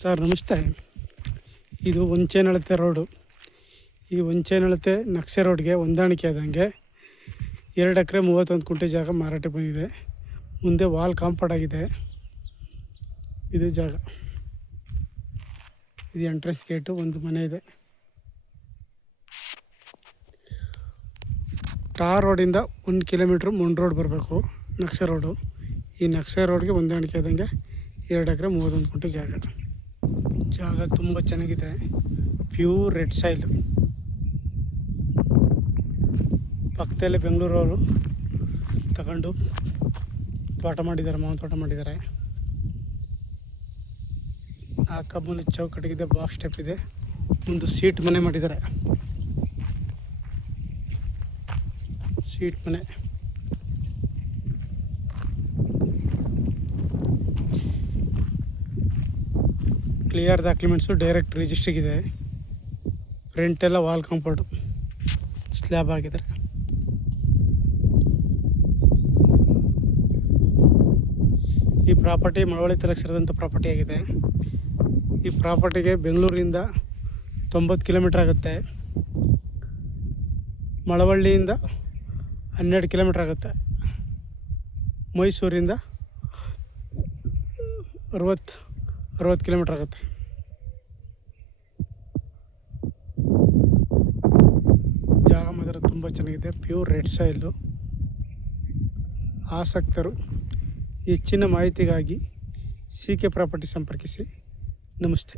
Sir ನಮಸ್ತೆ. ಇದು ಹುಂಚೇನಳತೆ road. ಈ ಹುಂಚೇನಳತೆ ನಕ್ಷೆ ರೋಡ್ಗೆ ಹೊಂದಾಣಿಕೆ ಆದಂಗೆ 2 ಎಕರೆ 31 ಗುಂಟೆ ಜಾಗ ಮಾರಾಟ ಬಂದಿದೆ. ಮುಂದೆ ವಾಲ್ ಕಾಂಪೌಂಡ್ ಆಗಿದೆ. ಇದು ಜಾಗ, ಇದು ಎಂಟ್ರೆನ್ಸ್ ಗೇಟು. ಒಂದು ಮನೆ ಇದೆ. ಟಾರ್ ರೋಡಿಂದ 1 ಕಿಲೋಮೀಟ್ರ್ ಮುಂಡ್ ರೋಡ್ ಬರಬೇಕು, ನಕ್ಷೆ ರೋಡು. ಈ ನಕ್ಷೆ ರೋಡ್ಗೆ ಹೊಂದಾಣಿಕೆ ಆದಂಗೆ 2 ಎಕರೆ 31 ಗುಂಟೆ ಜಾಗ ತುಂಬ ಚೆನ್ನಾಗಿದೆ. Pure red soil. ಪಕ್ಕದಲ್ಲೇ ಬೆಂಗಳೂರವರು ತಗೊಂಡು ತೋಟ ಮಾಡಿದ್ದಾರೆ, ಮಾವಿನ ತೋಟ ಮಾಡಿದ್ದಾರೆ. ಆ ಕಬ್ಬನ ಚೌಕಟ್ಟಿಗಿದೆ, ಬಾಕ್ಸ್ ಸ್ಟೆಪ್ ಇದೆ, ಒಂದು ಸೀಟ್ ಮನೆ ಮಾಡಿದ್ದಾರೆ. ಸೀಟ್ ಮನೆ ಕ್ಲಿಯರ್ ಡಾಕ್ಯುಮೆಂಟ್ಸು, ಡೈರೆಕ್ಟ್ ರಿಜಿಸ್ಟ್ರಿಗಿದೆ. ಫ್ರಂಟೆಲ್ಲ ವಾಲ್ ಕಾಂಪೌಂಡು, ಸ್ಲ್ಯಾಬ್ ಆಗಿದ್ದಾರೆ. ಈ ಪ್ರಾಪರ್ಟಿ ಮಳವಳ್ಳಿ ತಾಲೂಕು ಸೇರಿದಂಥ ಪ್ರಾಪರ್ಟಿ ಆಗಿದೆ. ಈ ಪ್ರಾಪರ್ಟಿಗೆ ಬೆಂಗಳೂರಿಂದ 90 ಕಿಲೋಮೀಟ್ರ್ ಆಗುತ್ತೆ. ಮಳವಳ್ಳಿಯಿಂದ 12 ಕಿಲೋಮೀಟ್ರ್ ಆಗುತ್ತೆ. ಮೈಸೂರಿಂದ 60 ಕಿಲೋಮೀಟ್ರ್ ಆಗುತ್ತೆ. ಜಾಗ ಮಾತ್ರ ತುಂಬ ಚೆನ್ನಾಗಿದೆ, ಪ್ಯೂರ್ ರೆಡ್ ಸಾಯಿಲು. ಆಸಕ್ತರು ಹೆಚ್ಚಿನ ಮಾಹಿತಿಗಾಗಿ CK ಪ್ರಾಪರ್ಟಿ ಸಂಪರ್ಕಿಸಿ. ನಮಸ್ತೆ.